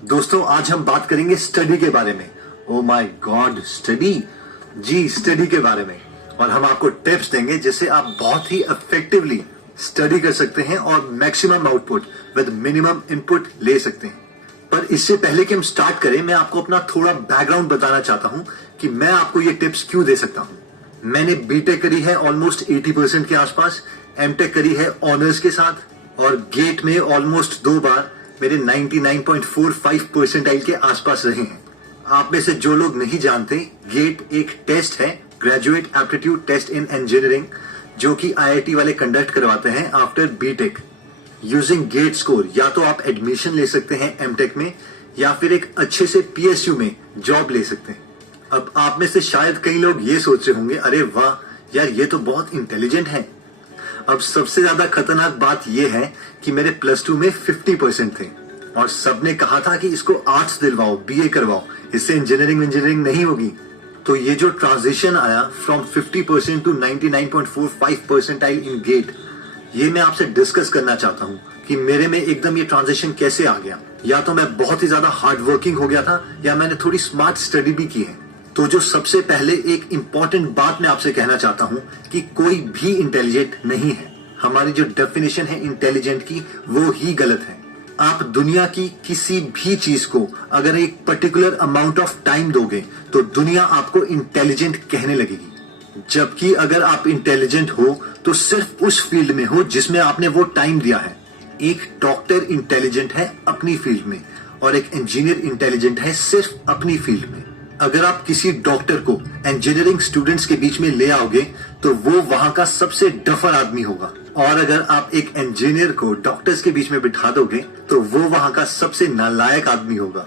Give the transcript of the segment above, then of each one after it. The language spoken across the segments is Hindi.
दोस्तों आज हम बात करेंगे स्टडी के बारे में। ओ माय गॉड, स्टडी, जी स्टडी के बारे में। और हम आपको टिप्स देंगे जिससे आप बहुत ही इफेक्टिवली स्टडी कर सकते हैं और maximum output with minimum input ले सकते हैं। पर इससे पहले कि हम स्टार्ट करें, मैं आपको अपना थोड़ा बैकग्राउंड बताना चाहता हूं कि मैं आपको ये टिप्स क्यों दे सकता हूं। मैंने बीटेक करी है ऑलमोस्ट 80% के आसपास, एमटेक करी है ऑनर्स के साथ और गेट में ऑलमोस्ट 2 बार मेरे 99.45 परसेंटाइल के आसपास रहे हैं। आप में से जो लोग नहीं जानते, गेट एक टेस्ट है, graduate aptitude test in engineering, जो कि आईआईटी वाले कंडक्ट करवाते हैं after BTech. Using GATE score या तो आप एडमिशन ले सकते हैं एमटेक में या फिर एक अच्छे से पीएसयू में जॉब ले सकते हैं। अब आप में से शायद कई लोग ये सोच रहे होंगे, अरे वाह यार, ये तो बहुत इंटेलिजेंट है। अब सबसे ज्यादा खतरनाक बात यह है कि मेरे +2 में 50% थे और सबने कहा था कि इसको आर्ट्स दिलवाओ, बीए करवाओ, इससे इंजीनियरिंग नहीं होगी। तो ये जो ट्रांजिशन आया from 50% to 99.45 percentile in GATE, ये मैं आपसे डिस्कस करना चाहता हूं कि मेरे में एकदम ये ट्रांजिशन कैसे आ गया। या तो मैं बहुत ही ज्यादा हार्ड वर्किंग हो गया था या मैंने थोड़ी स्मार्ट स्टडी भी की है। तो जो सबसे पहले एक इंपॉर्टेंट बात मैं आपसे कहना चाहता हूं कि कोई भी इंटेलिजेंट नहीं है। हमारी जो डेफिनेशन है इंटेलिजेंट की, वो ही गलत है। आप दुनिया की किसी भी चीज को अगर एक पर्टिकुलर अमाउंट ऑफ टाइम दोगे तो दुनिया आपको इंटेलिजेंट कहने लगेगी। जबकि अगर आप इंटेलिजेंट हो तो सिर्फ उस फील्ड में हो जिसमें आपने वो टाइम दिया है। एक डॉक्टर इंटेलिजेंट है अपनी फील्ड में और एक इंजीनियर इंटेलिजेंट है सिर्फ अपनी फील्ड में। अगर आप किसी डॉक्टर को इंजीनियरिंग स्टूडेंट्स के बीच में ले आओगे तो वो वहां का सबसे डफर आदमी होगा, और अगर आप एक इंजीनियर को डॉक्टर्स के बीच में बिठा दोगे तो वो वहां का सबसे नालायक आदमी होगा।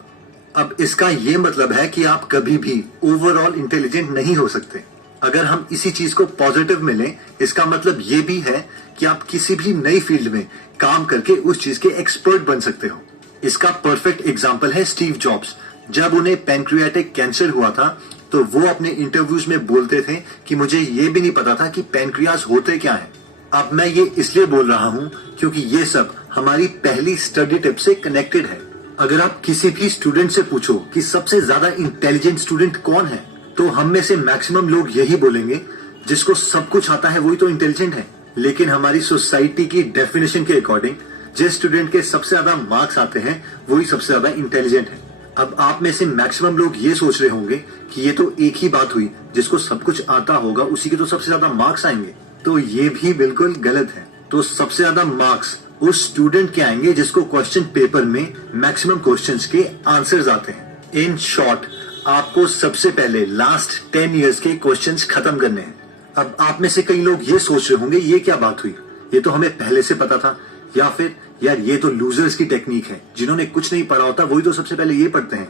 अब इसका ये मतलब है कि आप कभी भी ओवरऑल इंटेलिजेंट नहीं हो सकते। अगर हम इसी चीज को पॉजिटिव में लें, इसका मतलब ये भी है कि आप किसी भी नई फील्ड में काम करके उस चीज के एक्सपर्ट बन सकते हो। इसका परफेक्ट एग्जाम्पल है स्टीव जॉब्स। जब उन्हें पैनक्रियाटिक कैंसर हुआ था तो वो अपने इंटरव्यूज में बोलते थे कि मुझे ये भी नहीं पता था कि पैनक्रियाज होते क्या है। अब मैं ये इसलिए बोल रहा हूं क्योंकि ये सब हमारी पहली स्टडी टिप से कनेक्टेड है। अगर आप किसी भी स्टूडेंट से पूछो कि सबसे ज्यादा इंटेलिजेंट स्टूडेंट कौन है, तो हम में से मैक्सिमम लोग यही बोलेंगे, जिसको सब कुछ आता है वही तो इंटेलिजेंट है। लेकिन हमारी सोसाइटी की डेफिनेशन के अकॉर्डिंग जिस स्टूडेंट के सबसे ज्यादा मार्क्स आते हैं वही सबसे ज्यादा इंटेलिजेंट है। अब आप में से मैक्सिमम लोग ये सोच रहे होंगे कि ये तो एक ही बात हुई, जिसको सब कुछ आता होगा उसी के तो सबसे ज्यादा मार्क्स आएंगे। तो ये भी बिल्कुल गलत है। तो सबसे ज्यादा मार्क्स उस स्टूडेंट के आएंगे जिसको क्वेश्चन पेपर में मैक्सिमम क्वेश्चंस के आंसर्स आते हैं। इन शॉर्ट, आपको सबसे पहले लास्ट 10 इयर्स के क्वेश्चंस खत्म करने हैं। अब आप में से कई लोग ये सोच रहे होंगे, ये क्या बात हुई, ये तो हमें पहले से पता था, या फिर यार ये तो लूजर्स की टेक्निक है, जिन्होंने कुछ नहीं पढ़ा होता वही तो सबसे पहले ये पढ़ते हैं।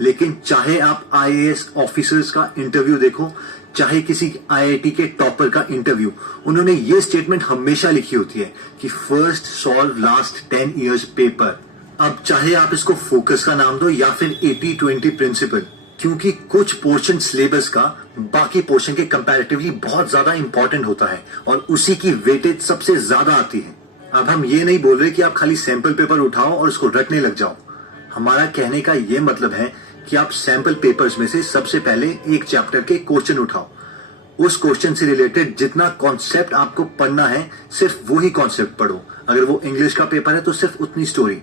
लेकिन चाहे आप आईएएस ऑफिसर्स का इंटरव्यू देखो, चाहे किसी आईआईटी के टॉपर का इंटरव्यू, उन्होंने ये स्टेटमेंट हमेशा लिखी होती है कि first solve last 10 years paper. अब चाहे आप इसको फोकस का नाम दो या फिर 80-20 प्रिंसिपल, क्योंकि कुछ पोर्शन सिलेबस का बाकी पोर्शन के कंपैरेटिवली बहुत ज्यादा इंपॉर्टेंट होता है और उसी की वेटेज सबसे ज्यादा आती है। अब हम ये नहीं बोल रहे कि आप खाली सैंपल पेपर उठाओ और उसको रटने लग जाओ। हमारा कहने का ये मतलब है कि आप सैंपल पेपर्स में से सबसे पहले एक चैप्टर के क्वेश्चन उठाओ। उस क्वेश्चन से रिलेटेड जितना कॉन्सेप्ट आपको पढ़ना है सिर्फ वही कॉन्सेप्ट पढ़ो। अगर वो इंग्लिश का पेपर है तो सिर्फ उतनी स्टोरी,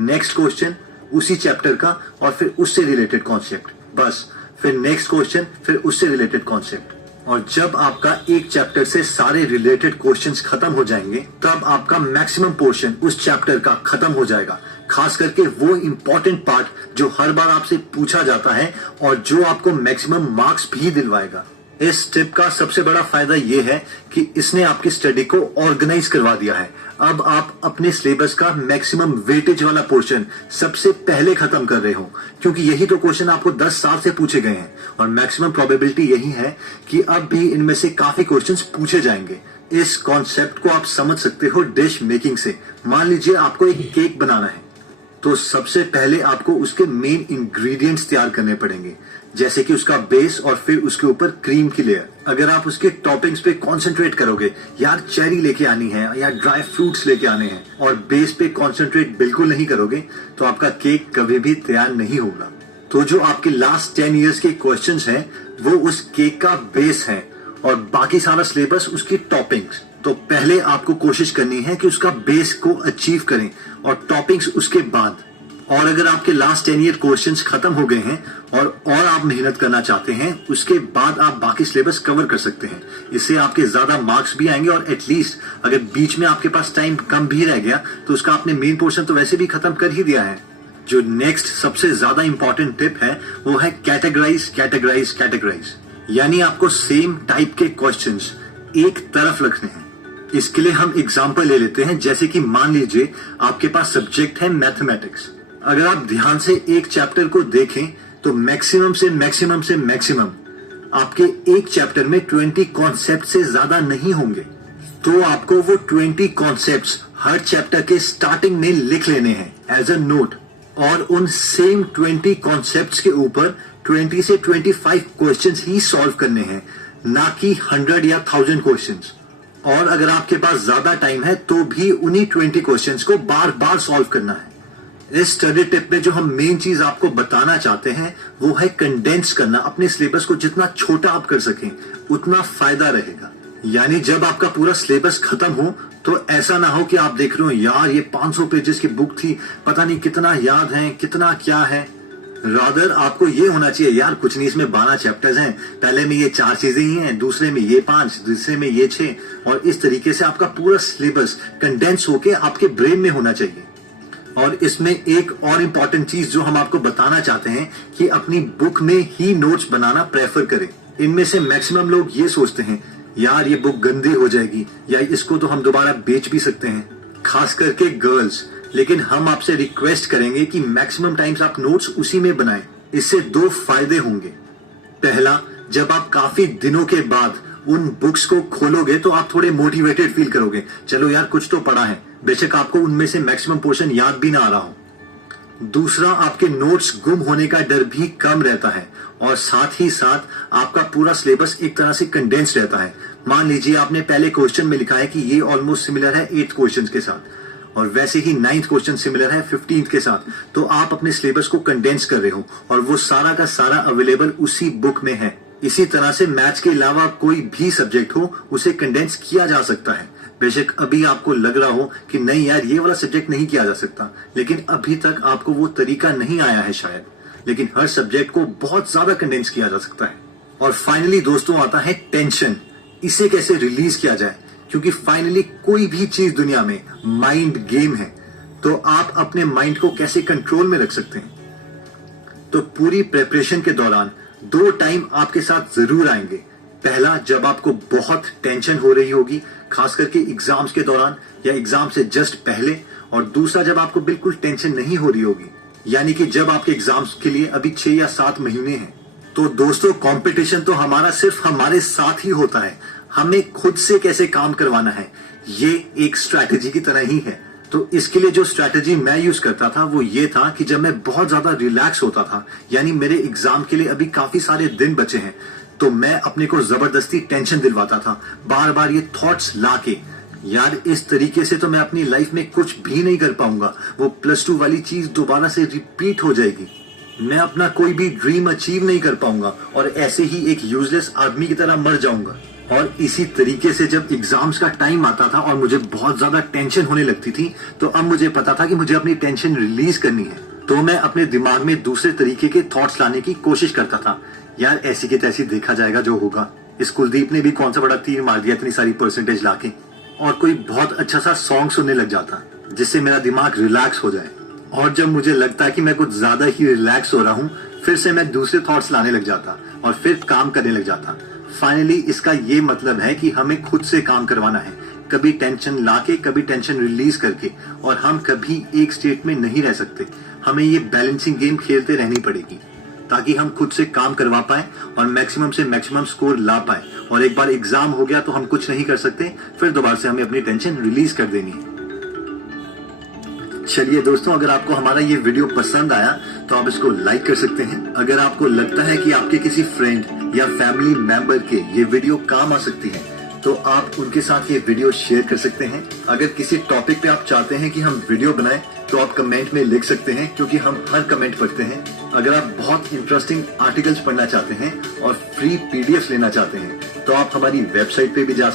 नेक्स्ट क्वेश्चन उसी चैप्टर का और फिर उससे रिलेटेड कॉन्सेप्ट, बस। फिर नेक्स्ट क्वेश्चन, फिर उससे रिलेटेड कॉन्सेप्ट। और जब आपका एक चैप्टर से सारे रिलेटेड क्वेश्चंस खत्म हो जाएंगे तब आपका मैक्सिमम पोर्शन उस चैप्टर का खत्म हो जाएगा। खास करके वो इंपॉर्टेंट पार्ट जो हर बार आपसे पूछा जाता है और जो आपको मैक्सिमम मार्क्स भी दिलवाएगा। इस टिप का सबसे बड़ा फायदा ये है कि इसने आपकी स्टडी को ऑर्गेनाइज करवा दिया है। अब आप अपने सिलेबस का मैक्सिमम वेटेज वाला पोर्शन सबसे पहले खत्म कर रहे हो, क्योंकि यही तो क्वेश्चन आपको 10 साल से पूछे गए हैं और मैक्सिमम प्रोबेबिलिटी यही है कि अब भी इनमें से काफी क्वेश्चंस पूछे जाएंगे। इस कॉन्सेप्ट को आप समझ सकते हो डिश मेकिंग से। मान लीजिए आपको एक केक बनाना है, तो सबसे पहले आपको उसके मेन इंग्रेडिएंट्स तैयार करने पड़ेंगे, जैसे कि उसका बेस और फिर उसके ऊपर क्रीम की लेयर। अगर आप उसके टॉपिंग्स पे कंसंट्रेट करोगे, यार चेरी लेके आनी है या ड्राई फ्रूट्स लेके आने हैं, और बेस पे कंसंट्रेट बिल्कुल नहीं करोगे, तो आपका केक कभी भी तैयार नहीं होगा। तो जो आपके लास्ट 10 इयर्स के क्वेश्चंस हैं वो उस केक का बेस है और बाकी सारा सिलेबस उसकी टॉपिंग्स। तो पहले आपको कोशिश करनी है कि उसका बेस को अचीव करें और टॉपिंग्स उसके बाद। और अगर आपके लास्ट 10 ईयर क्वेश्चंस खत्म हो गए हैं और आप मेहनत करना चाहते हैं, उसके बाद आप बाकी सिलेबस कवर कर सकते हैं। इससे आपके ज्यादा मार्क्स भी आएंगे और एटलीस्ट अगर बीच में आपके पास टाइम कम भी रह गया तो उसका आपने मेन पोर्शन तो वैसे भी खत्म कर ही दिया है। जो नेक्स्ट सबसे ज्यादा इंपॉर्टेंट टिप है वो है कैटेगराइज कैटेगराइज कैटेगराइज। यानी आपको सेम टाइप के क्वेश्चंस एक तरफ रखने हैं। इसके लिए हम एग्जांपल ले लेते हैं, जैसे कि मान लीजिए आपके पास सब्जेक्ट है मैथमेटिक्स। अगर आप ध्यान से एक चैप्टर को देखें तो मैक्सिमम से मैक्सिमम आपके एक चैप्टर में 20 कॉन्सेप्ट से ज्यादा नहीं होंगे। तो आपको वो 20 कॉन्सेप्ट्स हर चैप्टर के स्टार्टिंग में लिख लेने हैं एज अ नोट, और उन सेम 20 कॉन्सेप्ट्स के ऊपर 20 से 25 क्वेश्चंस ही सॉल्व करने हैं, ना कि 100 या 1000 क्वेश्चंस। और अगर आपके पास ज्यादा टाइम है तो भी उन्हीं 20 क्वेश्चंस को बार बार सॉल्व करना है। इस स्टडी टिप में जो हम मेन चीज आपको बताना चाहते हैं वो है कंडेंस करना। अपने सिलेबस को जितना छोटा आप कर सकें उतना फायदा रहेगा। यानी जब आपका पूरा सिलेबस खत्म हो तो ऐसा ना हो कि आप देख रहे हो यार ये 500 पेजेस की बुक थी, पता नहीं कितना याद है, कितना क्या है। रादर आपको ये होना चाहिए यार कुछ नहीं, इसमें 12 चैप्टर्स हैं, पहले में ये 4 चीजें ही हैं, दूसरे में ये 5, दूसरे में ये 6, और इस तरीके से आपका पूरा सिलेबस कंडेंस होके आपके ब्रेन में होना चाहिए। और इसमें एक और इम्पॉर्टेंट चीज जो हम आपको बताना चाहते हैं कि अपनी बुक में ही नोट्स बनाना प्रेफर करें। इनमें से मैक्सिमम लोग ये सोचते हैं यार ये बुक गंदी हो जाएगी या इसको तो हम दोबारा बेच भी सकते हैं, खास करके गर्ल्स। लेकिन हम आपसे रिक्वेस्ट करेंगे कि मैक्सिमम टाइम्स आप नोट्स उसी में बनाएं। इससे 2 फायदे होंगे। पहला, जब आप काफी दिनों के बाद उन बुक्स को खोलोगे तो आप थोड़े मोटिवेटेड फील करोगे, चलो यार कुछ तो पढ़ा है, बेशक आपको उनमें से मैक्सिमम पोर्शन याद भी ना आ रहा हो। दूसरा, आपके नोट्स गुम होने का डर भी कम रहता है और साथ ही साथ आपका पूरा सिलेबस एक तरह से कंडेंस रहता है। मान लीजिए आपने पहले क्वेश्चन में लिखा है कि ये ऑलमोस्ट सिमिलर है 8th क्वेश्चन के साथ, और वैसे ही 9th क्वेश्चन सिमिलर है 15th के साथ, तो आप अपने सिलेबस को कंडेंस कर रहे हो और वो सारा का सारा अवेलेबल उसी बुक में है। इसी तरह से मैथ्स के अलावा कोई भी सब्जेक्ट हो उसे कंडेंस किया जा सकता है। बेशक अभी आपको लग रहा हो कि नहीं यार ये वाला सब्जेक्ट नहीं किया जा सकता, लेकिन अभी तक आपको वो तरीका नहीं आया है शायद, लेकिन हर सब्जेक्ट को बहुत ज्यादा कंडेंस किया जा सकता है। और फाइनली दोस्तों आता है टेंशन। इसे कैसे रिलीज किया जाए, क्योंकि फाइनली कोई भी चीज दुनिया में माइंड गेम है, तो आप अपने माइंड को कैसे कंट्रोल में रख सकते हैं। तो पूरी प्रिपरेशन के दौरान 2 टाइम आपके साथ जरूर आएंगे। पहला, जब आपको बहुत टेंशन हो रही होगी, खास करके एग्जाम्स के दौरान या एग्जाम से जस्ट पहले, और दूसरा जब आपको बिल्कुल टेंशन नहीं हो रही होगी, यानी कि जब आपके एग्जाम्स के लिए अभी 6 या 7 महीने हैं। तो दोस्तों कंपटीशन तो हमारा सिर्फ हमारे साथ ही होता है, हमें खुद से कैसे काम करवाना है ये एक स्ट्रैटेजी की तरह ही है। तो इसके लिए जो स्ट्रैटेजी मैं यूज करता था वो ये था कि जब मैं बहुत ज्यादा रिलैक्स होता था, यानी मेरे एग्जाम के लिए अभी काफी सारे दिन बचे हैं, तो मैं अपने को जबरदस्ती टेंशन दिलवाता था, बार बार ये थॉट्स लाके यार इस तरीके से तो मैं अपनी लाइफ में कुछ भी नहीं कर पाऊंगा, वो +2 वाली चीज दोबारा से रिपीट हो जाएगी, मैं अपना कोई भी ड्रीम अचीव नहीं कर पाऊंगा और ऐसे ही एक यूजलेस आदमी की तरह मर जाऊंगा। और इसी तरीके से जब एग्जाम्स का टाइम आता था और मुझे बहुत ज्यादा टेंशन होने लगती थी, तो अब मुझे पता था कि मुझे अपनी टेंशन रिलीज करनी है। तो मैं अपने दिमाग में दूसरे तरीके के थॉट्स लाने की कोशिश करता था। यार ऐसी की तैसी देखा जाएगा जो होगा, इस कुलदीप ने भी कौन सा बड़ा तीर मार दिया इतनी सारी परसेंटेज लाके, और कोई बहुत अच्छा सा सॉन्ग सुनने लग जाता जिससे मेरा दिमाग रिलैक्स हो जाए। और जब मुझे लगता है कि मैं कुछ ज्यादा ही रिलैक्स हो रहा हूँ, फिर से मैं दूसरे थॉट्स लाने लग जाता और फिर काम करने लग जाता। फाइनली इसका ये मतलब है कि हमें खुद से काम करवाना है, कभी टेंशन लाके कभी टेंशन रिलीज करके, और हम कभी एक स्टेट में नहीं रह सकते। हमें ये बैलेंसिंग गेम खेलते रहनी पड़ेगी ताकि हम खुद से काम करवा पाए और मैक्सिमम से मैक्सिमम स्कोर ला पाए। और एक बार एग्जाम हो गया तो हम कुछ नहीं कर सकते, फिर दोबारा से हमें अपनी टेंशन रिलीज कर देनी है। चलिए दोस्तों, अगर आपको हमारा ये वीडियो पसंद आया तो आप इसको लाइक कर सकते हैं। अगर आपको लगता है कि आपके किसी फ्रेंड या फैमिली मेंबर के ये वीडियो काम आ सकती है तो आप उनके साथ ये वीडियो शेयर कर सकते हैं। अगर किसी टॉपिक पे आप चाहते हैं कि हम वीडियो बनाएं तो आप कमेंट में लिख सकते हैं, क्योंकि हम हर कमेंट पढ़ते हैं। अगर आप बहुत इंटरेस्टिंग आर्टिकल्स पढ़ना चाहते हैं और फ्री पीडीएफ लेना चाहते हैं तो आप हमारी वेबसाइट पे भी जा